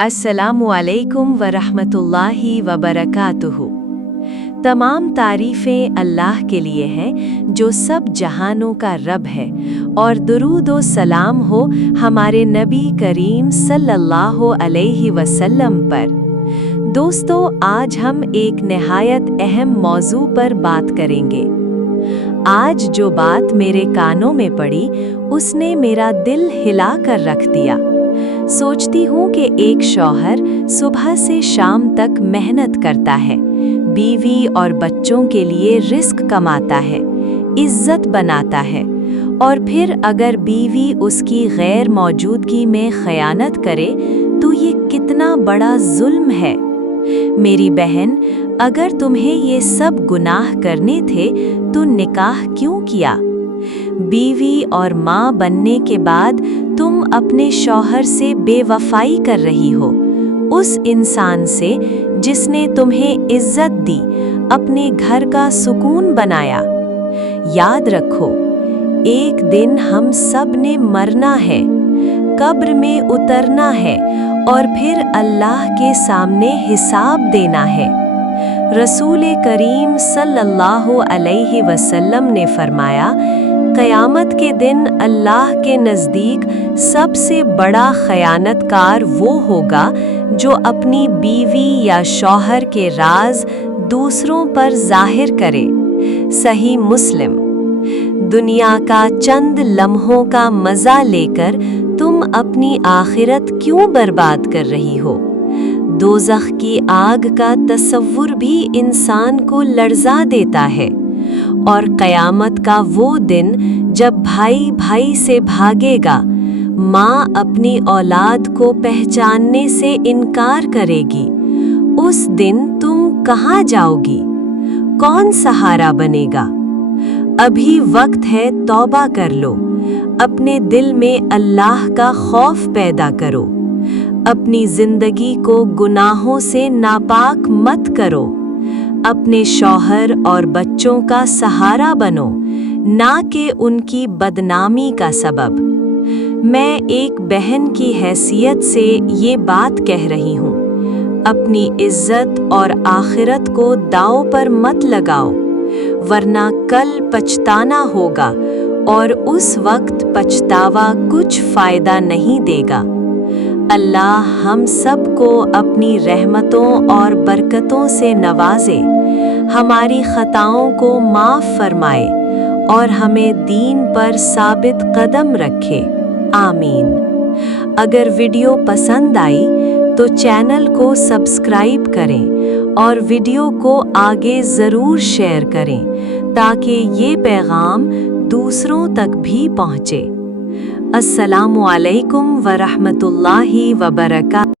अस्सलामुअलैकुम वरहमतुल्लाहि वबरकातुहु। तमाम तारीफ़ें अल्लाह के लिए हैं जो सब जहानों का रब है, और दुरूद व सलाम हो हमारे नबी करीम सल्लल्लाहु अलैहि वसल्लम पर। दोस्तों, आज हम एक नहायत अहम मौजू पर बात करेंगे। आज जो बात मेरे कानों में पड़ी उसने मेरा दिल हिला कर रख दिया। सोचती हूँ कि एक शौहर सुबह से शाम तक मेहनत करता है, बीवी और बच्चों के लिए रिस्क कमाता है, इज्जत बनाता है, और फिर अगर बीवी उसकी गैर मौजूदगी में खयानत करे तो ये कितना बड़ा जुल्म है। मेरी बहन, अगर तुम्हें ये सब गुनाह करने थे तो निकाह क्यों किया? बीवी और माँ बनने के बाद तुम अपने शौहर से बेवफाई कर रही हो, उस इंसान से जिसने तुम्हें इज्जत दी, अपने घर का सुकून बनाया। याद रखो, एक दिन हम सब ने मरना है, कब्र में उतरना है और फिर अल्लाह के सामने हिसाब देना है। रसूल करीम सल्लल्लाहु अलैहि वसल्लम ने फरमाया, क़यामत के दिन अल्लाह के नज़दीक सबसे बड़ा खयानतकार वो होगा जो अपनी बीवी या शौहर के राज दूसरों पर जाहिर करे। सही मुस्लिम। दुनिया का चंद लम्हों का मज़ा लेकर तुम अपनी आखिरत क्यों बर्बाद कर रही हो? दोज़ख की आग का तसव्वुर भी इंसान को लर्ज़ा देता है, और क़यामत का वो दिन जब भाई भाई से भागेगा, माँ अपनी औलाद को पहचानने से इनकार करेगी, उस दिन तुम कहाँ जाओगी? कौन सहारा बनेगा? अभी वक्त है, तौबा कर लो। अपने दिल में अल्लाह का खौफ पैदा करो। अपनी जिंदगी को गुनाहों से नापाक मत करो। अपने शौहर और बच्चों का सहारा बनो, ना कि उनकी बदनामी का सबब। मैं एक बहन की हैसियत से ये बात कह रही हूँ, अपनी इज्जत और आखिरत को दांव पर मत लगाओ, वरना कल पछताना होगा, और उस वक्त पछतावा कुछ फायदा नहीं देगा। अल्लाह हम सब को अपनी रहमतों और बरकतों से नवाजे, हमारी खताओं को माफ़ फरमाए और हमें दीन पर साबित कदम रखे। आमीन। अगर वीडियो पसंद आई तो चैनल को सब्सक्राइब करें और वीडियो को आगे ज़रूर शेयर करें, ताकि ये पैगाम दूसरों तक भी पहुँचे। अस्सलामुअलैकुम वरहमतुल्लाहि वबरकातुहू।